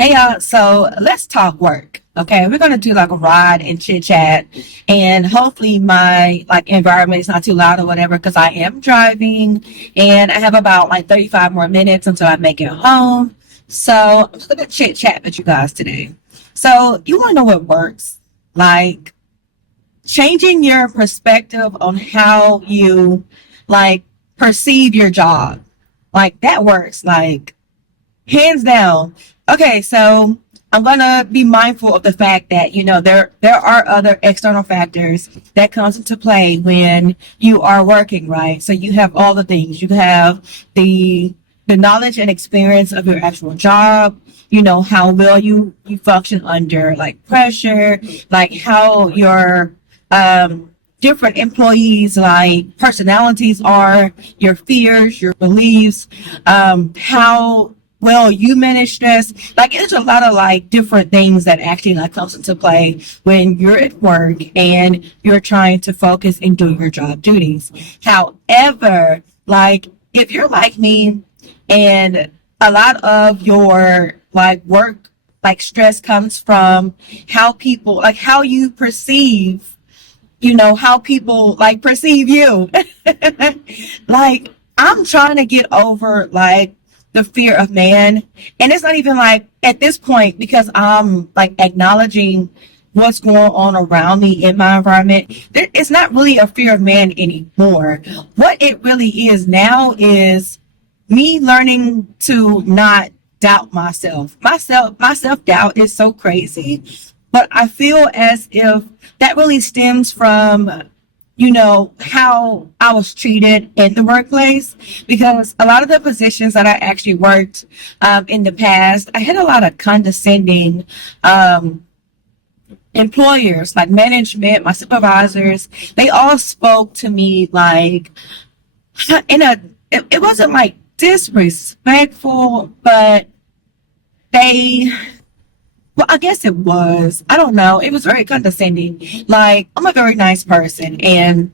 Hey y'all, so let's talk work. Okay, we're gonna do like a ride and chit chat, and hopefully my like environment is not too loud or whatever because I am driving, and I have about like 35 more minutes until I make it home. So I'm just gonna chit chat with you guys today. So you want to know what works? Like changing your perspective on how you like perceive your job. Like that works. Like hands down. Okay, so I'm gonna be mindful of the fact that there are other external factors that comes into play when you are working, right? So you have all the things. You have the knowledge and experience of your actual job. You know how well you function under like pressure, like how your different employees like personalities are, your fears, your beliefs, how well you manage stress. Like there's a lot of like different things that actually like comes into play when you're at work and you're trying to focus and do your job duties. However, like if you're like me and a lot of your like work like stress comes from how people like how you perceive, how people like perceive you. Like I'm trying to get over like the fear of man. And it's not even like at this point because I'm like acknowledging what's going on around me in my environment. It's not really a fear of man anymore. What it really is now is me learning to not doubt myself. My self doubt is so crazy. But I feel as if that really stems from how I was treated in the workplace, because a lot of the positions that I actually worked in the past, I had a lot of condescending employers, like management, my supervisors. They all spoke to me like it wasn't like disrespectful, but they well, I guess it was. I don't know. It was very condescending. Like, I'm a very nice person and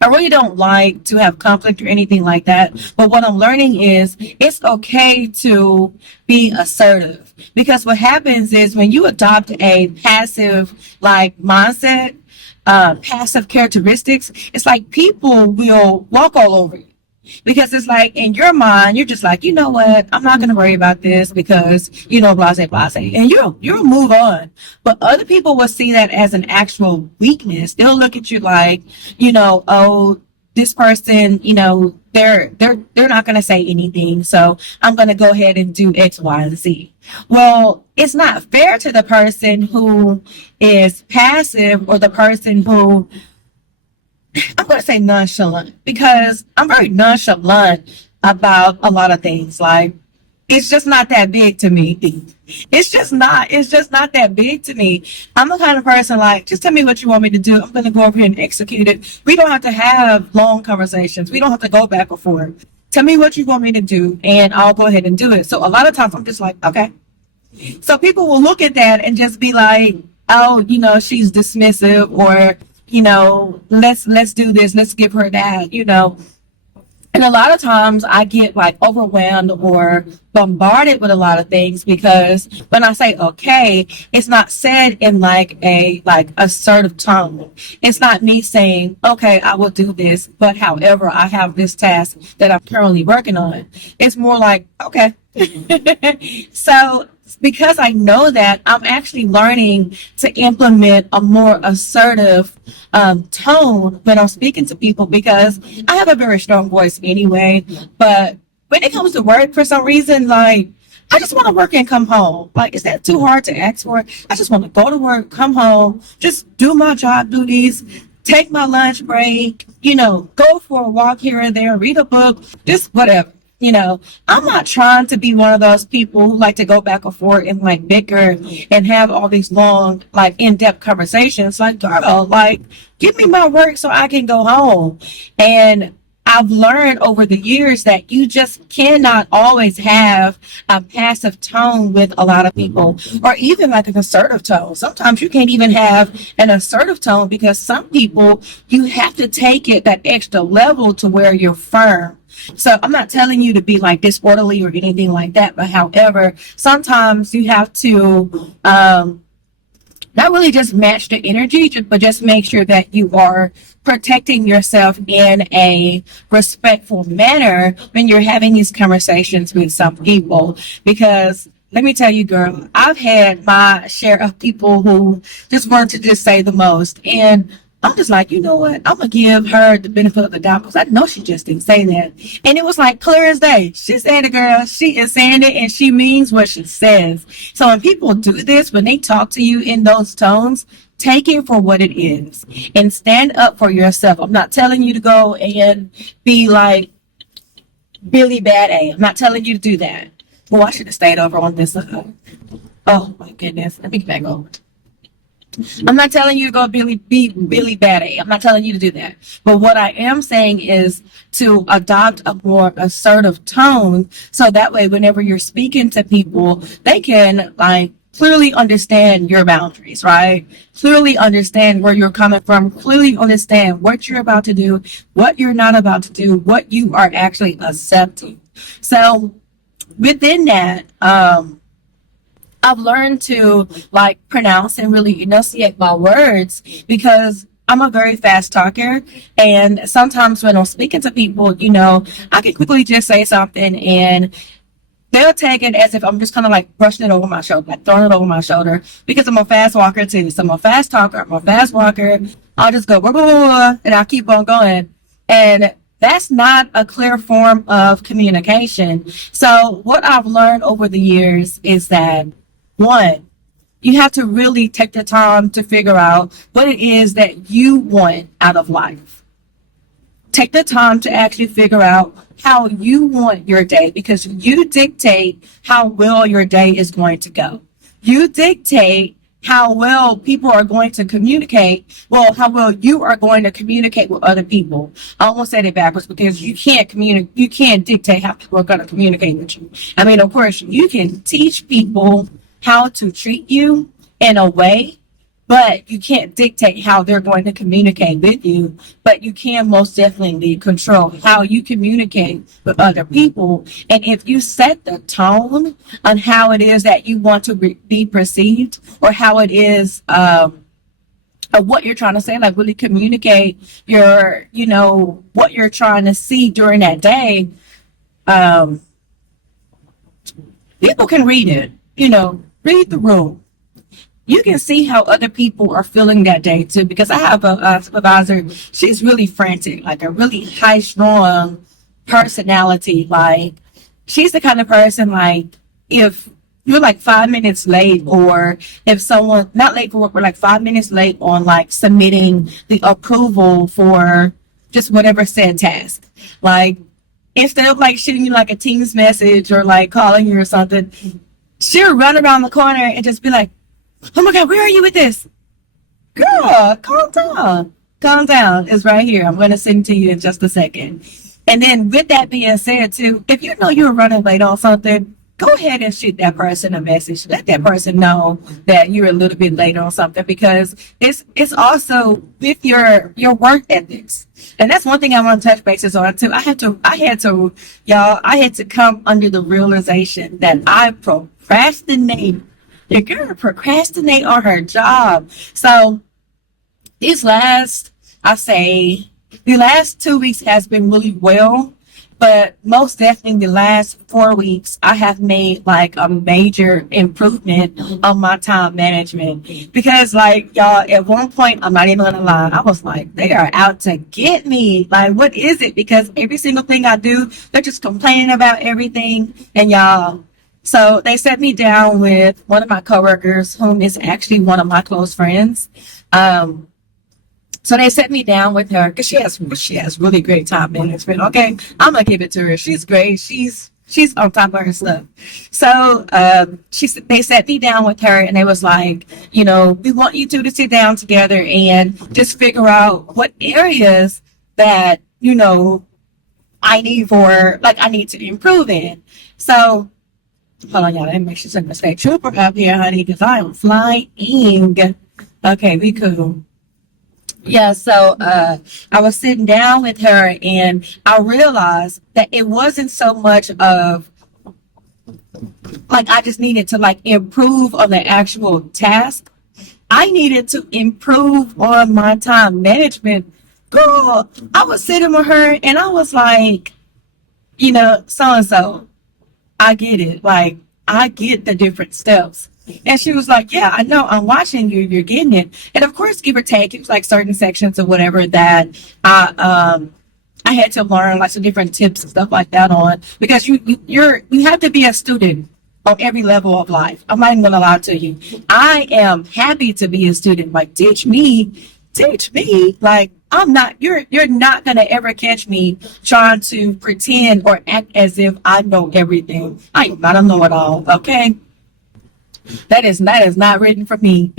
I really don't like to have conflict or anything like that. But what I'm learning is it's okay to be assertive, because what happens is when you adopt a passive like mindset, passive characteristics, it's like people will walk all over you. Because it's like in your mind, you're just like, you know what? I'm not going to worry about this because, blase, blase. And you'll move on. But other people will see that as an actual weakness. They'll look at you like, oh, this person, they're not going to say anything. So I'm going to go ahead and do X, Y, and Z. Well, it's not fair to the person who is passive or the person who I'm going to say nonchalant, because I'm very nonchalant about a lot of things. Like, it's just not that big to me. It's just not that big to me. I'm the kind of person like, just tell me what you want me to do. I'm going to go over here and execute it. We don't have to have long conversations. We don't have to go back and forth. Tell me what you want me to do and I'll go ahead and do it. So a lot of times I'm just like, okay. So people will look at that and just be like, oh, she's dismissive, or let's do this, let's give her that, And a lot of times I get like overwhelmed or bombarded with a lot of things, because when I say okay, it's not said in like a assertive tone. It's not me saying, okay, I will do this, but however, I have this task that I'm currently working on. It's more like, okay. So because I know that, I'm actually learning to implement a more assertive tone when I'm speaking to people, because I have a very strong voice anyway. But when it comes to work, for some reason, like, I just want to work and come home. Like, is that too hard to ask for? I just want to go to work, come home, just do my job duties, take my lunch break, go for a walk here and there, read a book, just whatever. I'm not trying to be one of those people who like to go back and forth and like bicker and have all these long, like in-depth conversations. Like, girl, like, give me my work so I can go home. And I've learned over the years that you just cannot always have a passive tone with a lot of people, or even like an assertive tone. Sometimes you can't even have an assertive tone because some people, you have to take it that extra level to where you're firm. So I'm not telling you to be like disorderly or anything like that, but however, sometimes you have to not really just match the energy, but just make sure that you are protecting yourself in a respectful manner when you're having these conversations with some people. Because let me tell you, girl, I've had my share of people who just want to just say the most. And I'm just like, you know what? I'm going to give her the benefit of the doubt because I know she just didn't say that. And it was like clear as day. She said it, girl. She is saying it and she means what she says. So when people do this, when they talk to you in those tones, take it for what it is and stand up for yourself. I'm not telling you to go and be like Billy Bad A. I'm not telling you to do that. Well, I should have stayed over on this. Oh my goodness. Let me get back over. I'm not telling you to go be Billy Batty. I'm not telling you to do that. But what I am saying is to adopt a more assertive tone so that way whenever you're speaking to people, they can like clearly understand your boundaries, right? Clearly understand where you're coming from, clearly understand what you're about to do, what you're not about to do, what you are actually accepting. So within that, I've learned to like pronounce and really enunciate my words because I'm a very fast talker. And sometimes when I'm speaking to people, you know, I can quickly just say something and they'll take it as if I'm just kind of like brushing it over my shoulder, like throwing it over my shoulder because I'm a fast walker too. So I'm a fast talker, I'm a fast walker. I'll just go, blah, blah, blah, and I'll keep on going. And that's not a clear form of communication. So what I've learned over the years is that one, you have to really take the time to figure out what it is that you want out of life. Take the time to actually figure out how you want your day because you dictate how well your day is going to go. You dictate how well people are going to communicate. Well, how well you are going to communicate with other people. I almost said it backwards because you can't you can't dictate how people are going to communicate with you. I mean, of course, you can teach people how to treat you in a way, but you can't dictate how they're going to communicate with you. But you can most definitely control how you communicate with other people. And if you set the tone on how it is that you want to be perceived or how it is, what you're trying to say, like really communicate your, you know, what you're trying to see during that day, people can read it, you know, read the room. You can see how other people are feeling that day too, because I have a supervisor. She's really frantic, like a really high strung personality. Like she's the kind of person like if you're like 5 minutes late or if someone not late for work, but like 5 minutes late on like submitting the approval for just whatever said task. Like instead of like shooting you like a Teams message or like calling you or something, she'll run around the corner and just be like, oh my God, where are you with this? Girl, calm down. Calm down. It's right here. I'm going to send it to you in just a second. And then with that being said too, if you know you're running late on something, go ahead and shoot that person a message. Let that person know that you're a little bit late on something because it's also with your work ethics. And that's one thing I want to touch bases on too. I had to come under the realization that I procrastinate. Your girl procrastinate on her job. So the last 2 weeks has been really well, but most definitely the last 4 weeks, I have made like a major improvement on my time management because like y'all, at one point, I'm not even gonna lie, I was like, they are out to get me. Like, what is it? Because every single thing I do, they're just complaining about everything. And y'all, so they set me down with one of my coworkers, whom is actually one of my close friends. So they set me down with her because she has really great time management. Okay, I'm gonna give it to her. She's great. She's on top of her stuff. So they set me down with her, and they was like, you know, we want you two to sit down together and just figure out what areas that you know I need to improve in. So hold on, y'all. Let me make sure I'm gonna stay trooper up here, honey, because I am flying. Okay, we cool. Yeah, so I was sitting down with her and I realized that it wasn't so much of like I just needed to like improve on the actual task. I needed to improve on my time management. Girl, I was sitting with her and I was like, so and so, I get it. Like, I get the different steps. And she was like, yeah, I know. I'm watching you. You're getting it. And of course, give or take, it was like certain sections or whatever that I had to learn like some different tips and stuff like that on because you have to be a student on every level of life. I'm not even gonna lie to you. I am happy to be a student. Like teach me. Like you're not gonna ever catch me trying to pretend or act as if I know everything. I am not a know-it-all, okay? That is not written for me.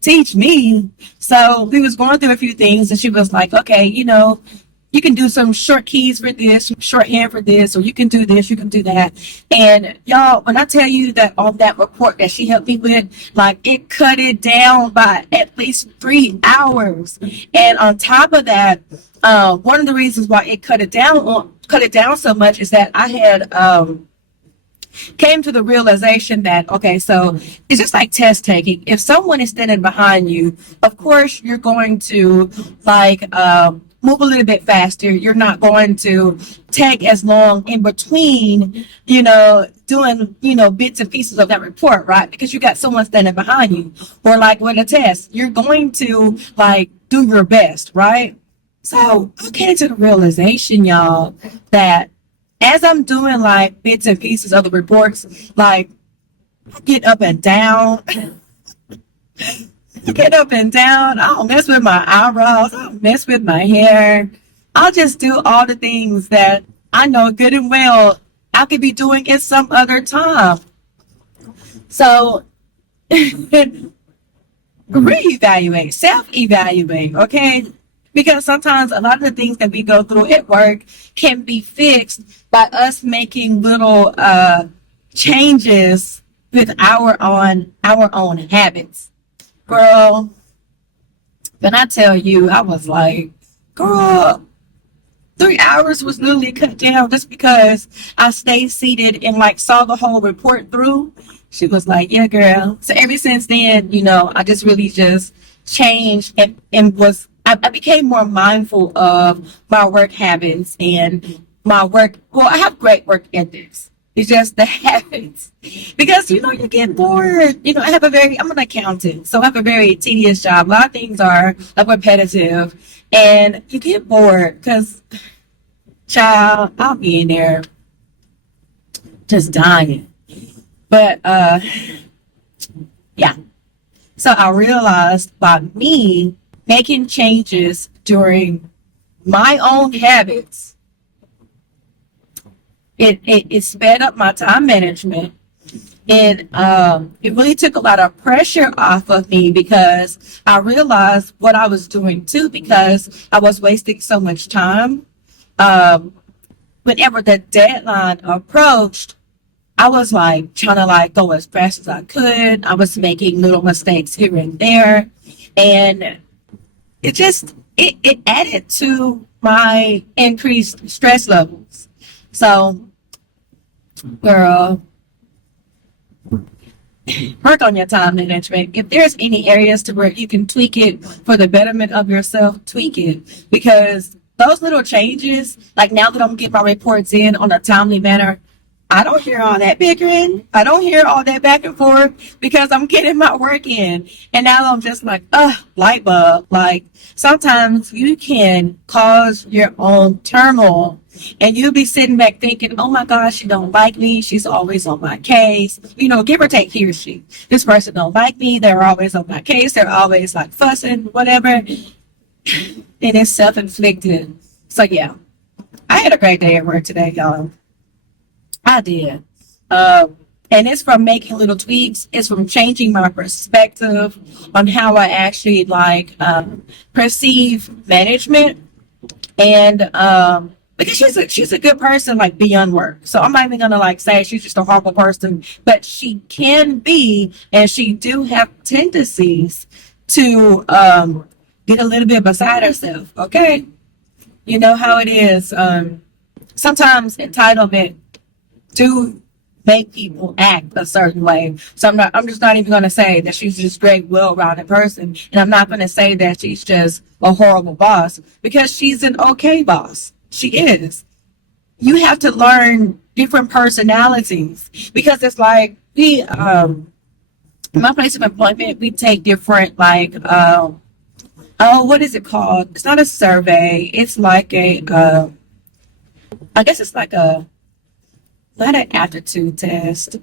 Teach me. So we was going through a few things and she was like, okay, you can do some short keys for this, shorthand for this, or you can do this, you can do that. And y'all, when I tell you that on that report that she helped me with, like it cut it down by at least 3 hours. And on top of that, one of the reasons why it cut it down so much is that I had came to the realization that, okay, so it's just like test taking. If someone is standing behind you, of course, you're going to like move a little bit faster. You're not going to take as long in between, doing, bits and pieces of that report, right? Because you got someone standing behind you. Or like with a test, you're going to like do your best, right? So I came to the realization, y'all, that as I'm doing like bits and pieces of the reports, like I get up and down. Get up and down. I don't mess with my eyebrows. I don't mess with my hair. I'll just do all the things that I know good and well I could be doing at some other time. So reevaluate, self-evaluate, okay? Because sometimes a lot of the things that we go through at work can be fixed by us making little changes with our own habits. Girl, when I tell you, I was like, girl, 3 hours was literally cut down just because I stayed seated and like saw the whole report through. She was like, yeah, girl. So ever since then, I just really just changed and I became more mindful of my work habits and my work. Well, I have great work ethics. It's just the habits. Because, you get bored. I'm an accountant, so I have a very tedious job. A lot of things are like repetitive and you get bored because, child, I'll be in there just dying. But, yeah. So I realized by me making changes during my own habits, it sped up my time management. And it really took a lot of pressure off of me because I realized what I was doing too, because I was wasting so much time. Whenever the deadline approached, I was like trying to like go as fast as I could. I was making little mistakes here and there. And it added to my increased stress levels. So, girl, work on your time management. If there's any areas to where you can tweak it for the betterment of yourself, tweak it. Because those little changes, like now that I'm getting my reports in on a timely manner, I don't hear all that bickering. I don't hear all that back and forth because I'm getting my work in. And now I'm just like, light bulb. Like sometimes you can cause your own turmoil and you'll be sitting back thinking, oh my gosh, she don't like me. She's always on my case. Give or take, he or she. This person don't like me. They're always on my case. They're always like fussing, whatever. It is self-inflicted. So yeah, I had a great day at work today, y'all. I did. And it's from making little tweaks. It's from changing my perspective on how I actually perceive management. And because she's a good person, like beyond work. So I'm not even gonna like say she's just a horrible person, but she can be, and she do have tendencies to get a little bit beside herself. Okay, you know how it is. Sometimes entitlement do make people act a certain way. So I'm just not even gonna say that she's just great, well-rounded person, and I'm not gonna say that she's just a horrible boss because she's an okay boss. She is. You have to learn different personalities because it's like we my place of employment, we take different like oh, what is it called? It's not a survey. It's like a I guess it's like a not an aptitude test.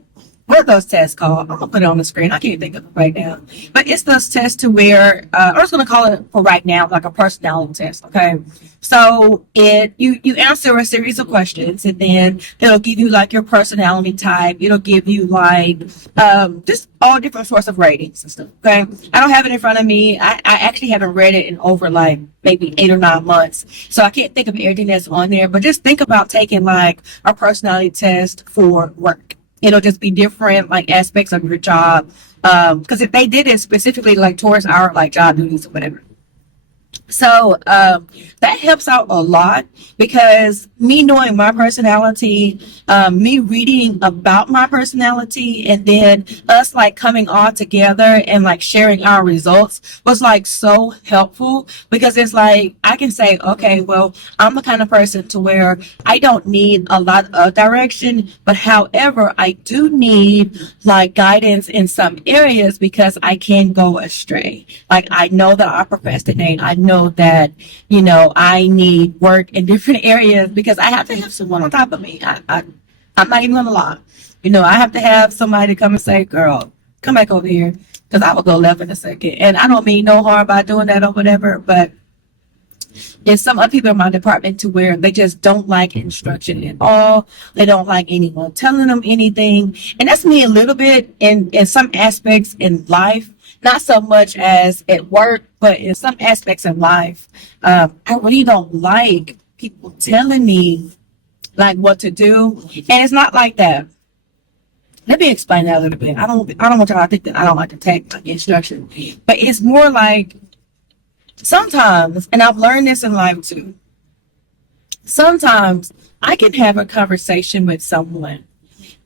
What are those tests called? I'm gonna put it on the screen. I can't think of it right now. But it's those tests to where I'm just gonna call it for right now like a personality test. Okay. So you answer a series of questions, and then it'll give you like your personality type. It'll give you like just all different sorts of ratings and stuff. Okay. I don't have it in front of me. I actually haven't read it in over like maybe 8 or 9 months. So I can't think of everything that's on there. But just think about taking like a personality test for work. It'll just be different like aspects of your job. Because if they did it specifically like towards our like job duties or whatever. So that helps out a lot because me knowing my personality, me reading about my personality, and then us like coming all together and like sharing our results was like so helpful because it's like I can say, okay, well, I'm the kind of person to where I don't need a lot of direction, but however, I do need like guidance in some areas because I can go astray. Like I know that I procrastinate. I know that, you know, I need work in different areas because I have to have someone on top of me. I'm not even gonna lie. You know, I have to have somebody come and say, girl, come back over here. Because I will go left in a second. And I don't mean no harm by doing that or whatever, but there's some other people in my department to where they just don't like instruction at all. They don't like anyone telling them anything. And that's me a little bit in some aspects in life. Not so much as at work, but in some aspects in life. I really don't like people telling me like what to do. And it's not like that. Let me explain that a little bit. I don't want y'all to think that I don't like to take like instruction. But it's more like sometimes, and I've learned this in life too, sometimes I can have a conversation with someone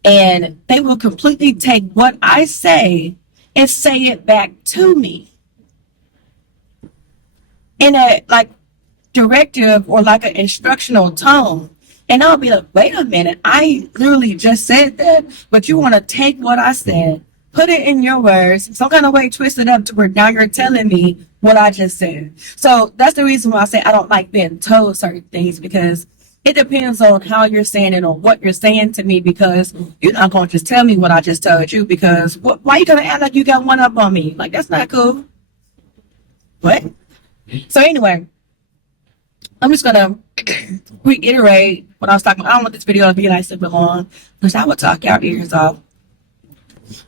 and they will completely take what I say and say it back to me in a like directive or like an instructional tone. And I'll be like, wait a minute, I literally just said that, but you want to take what I said, put it in your words, some kind of way twist it up to where now you're telling me what I just said. So that's the reason why I say I don't like being told certain things because it depends on how you're saying it or what you're saying to me because you're not going to just tell me what I just told you because why you going to act like you got one up on me? Like, that's not cool. What? So anyway, I'm just going to reiterate what I was talking about. I don't want this video to be like super long because I would talk your ears off.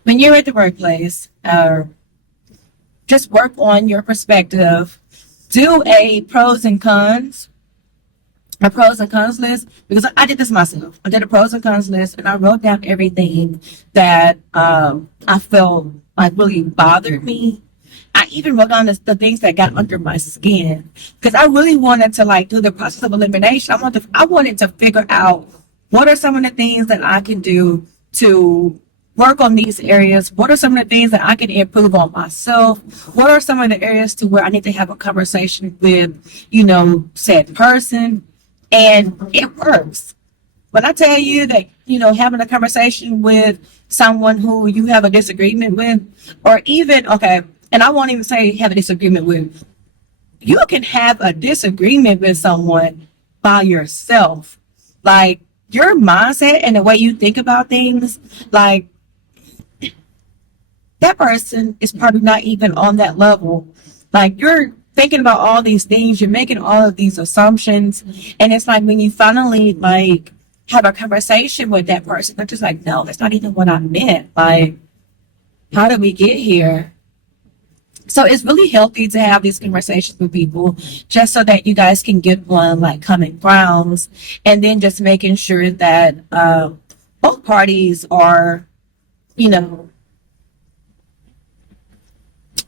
When you're at the workplace, just work on your perspective. Do a pros and cons list because I did this myself. I did a pros and cons list and I wrote down everything that I felt like really bothered me. I even wrote down the things that got under my skin because I really wanted to like do the process of elimination. I wanted to figure out what are some of the things that I can do to work on these areas. What are some of the things that I can improve on myself? What are some of the areas to where I need to have a conversation with, you know, said person? And it works. When I tell you that, you know, having a conversation with someone who you have a disagreement with, or even, okay, and I won't even say have a disagreement with, you can have a disagreement with someone by yourself. Like your mindset and the way you think about things, like that person is probably not even on that level. Like you're thinking about all these things, you're making all of these assumptions, and it's like when you finally like have a conversation with that person, they're just like, no, that's not even what I meant. Like, how did we get here? So it's really healthy to have these conversations with people just so that you guys can get on like common grounds, and then just making sure that both parties are, you know,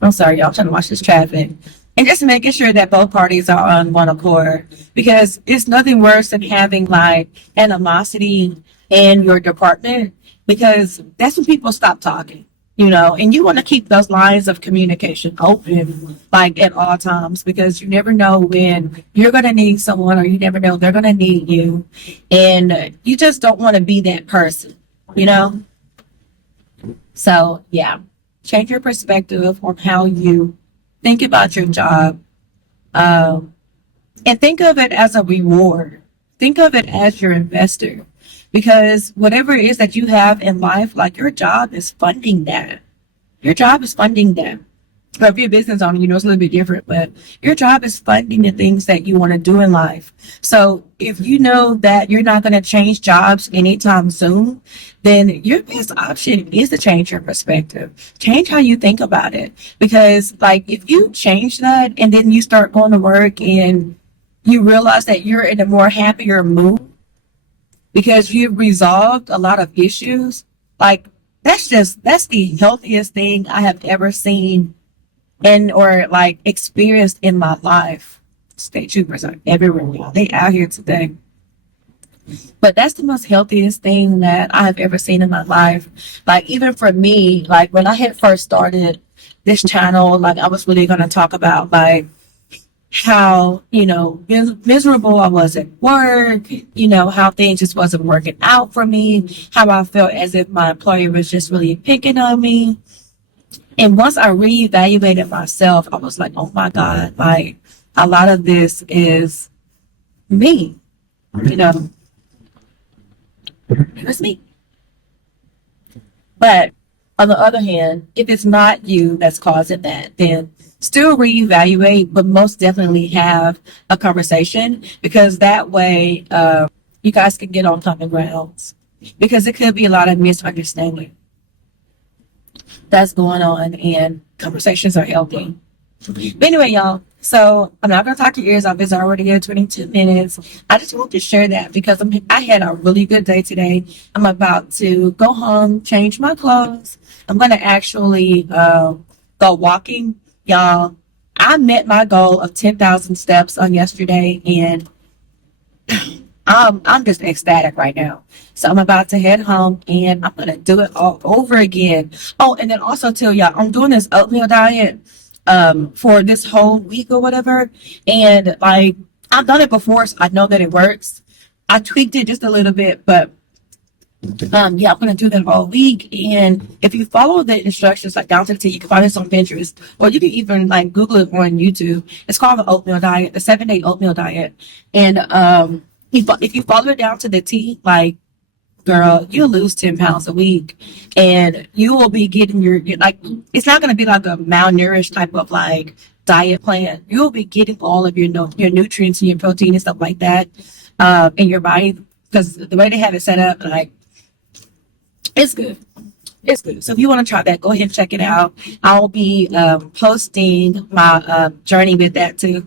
I'm sorry, y'all, I'm trying to watch this traffic. And just making sure that both parties are on one accord, because it's nothing worse than having like animosity in your department, because that's when people stop talking, and you want to keep those lines of communication open like at all times, because you never know when you're going to need someone, or you never know they're going to need you. And you just don't want to be that person, you know? So, yeah, change your perspective on how you think about your job, um, and think of it as a reward. Think of it as your investor, because whatever it is that you have in life, like your job is funding that. Your job is funding that. Or if you're a business owner, it's a little bit different, but your job is funding the things that you want to do in life. So if you know that you're not going to change jobs anytime soon, then your best option is to change your perspective. Change how you think about it. Because like if you change that and then you start going to work and you realize that you're in a more happier mood because you've resolved a lot of issues, like that's the healthiest thing I have ever seen and or like experienced in my life. State troopers are everywhere, y'all. They out here today. But that's the most healthiest thing that I have ever seen in my life. Like even for me, like when I had first started this channel, like I was really gonna talk about like how, miserable I was at work, how things just wasn't working out for me, how I felt as if my employer was just really picking on me. And once I reevaluated myself, I was like, oh my God, like a lot of this is me, it's me. But on the other hand, if it's not you that's causing that, then still reevaluate, but most definitely have a conversation, because that way you guys can get on common grounds, because it could be a lot of misunderstanding that's going on, and conversations are healthy. But anyway, y'all, so I'm not going to talk your ears off. It's already at 22 minutes. I just wanted to share that because I had a really good day today. I'm about to go home, change my clothes. I'm going to actually go walking. Y'all, I met my goal of 10,000 steps on yesterday, and I'm just ecstatic right now. So I'm about to head home and I'm gonna do it all over again. Oh, and then also tell y'all I'm doing this oatmeal diet for this whole week or whatever. And like I've done it before, so I know that it works. I tweaked it just a little bit, but yeah, I'm gonna do that all week. And if you follow the instructions like down to the T, you can find this on Pinterest, or you can even like Google it on YouTube. It's called the oatmeal diet, the 7-day oatmeal diet. And if you follow it down to the T, like girl, you'll lose 10 pounds a week, and you will be getting your like, it's not going to be like a malnourished type of like diet plan. You'll be getting all of your nutrients and your protein and stuff like that in your body, because the way they have it set up, like it's good. It's good. So if you want to try that, go ahead and check it out. I'll be posting my journey with that too.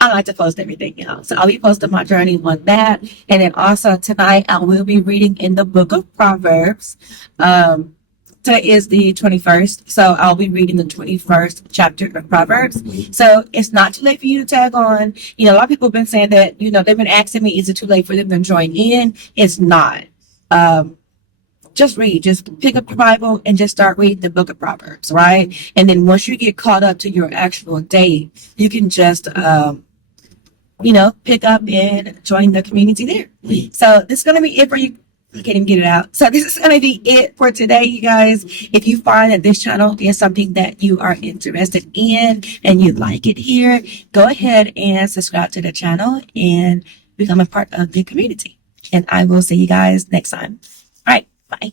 I like to post everything, So I'll be posting my journey on that. And then also tonight, I will be reading in the book of Proverbs. Today is the 21st. So I'll be reading the 21st chapter of Proverbs. So it's not too late for you to tag on. A lot of people have been saying that, they've been asking me, is it too late for them to join in? It's not. Just read, just pick up your Bible and just start reading the book of Proverbs, right? And then once you get caught up to your actual date, you can just, pick up and join the community there. So this is going to be it for you. I can't even get it out. So this is going to be it for today, you guys. If you find that this channel is something that you are interested in and you like it here, go ahead and subscribe to the channel and become a part of the community. And I will see you guys next time. All right. Bye.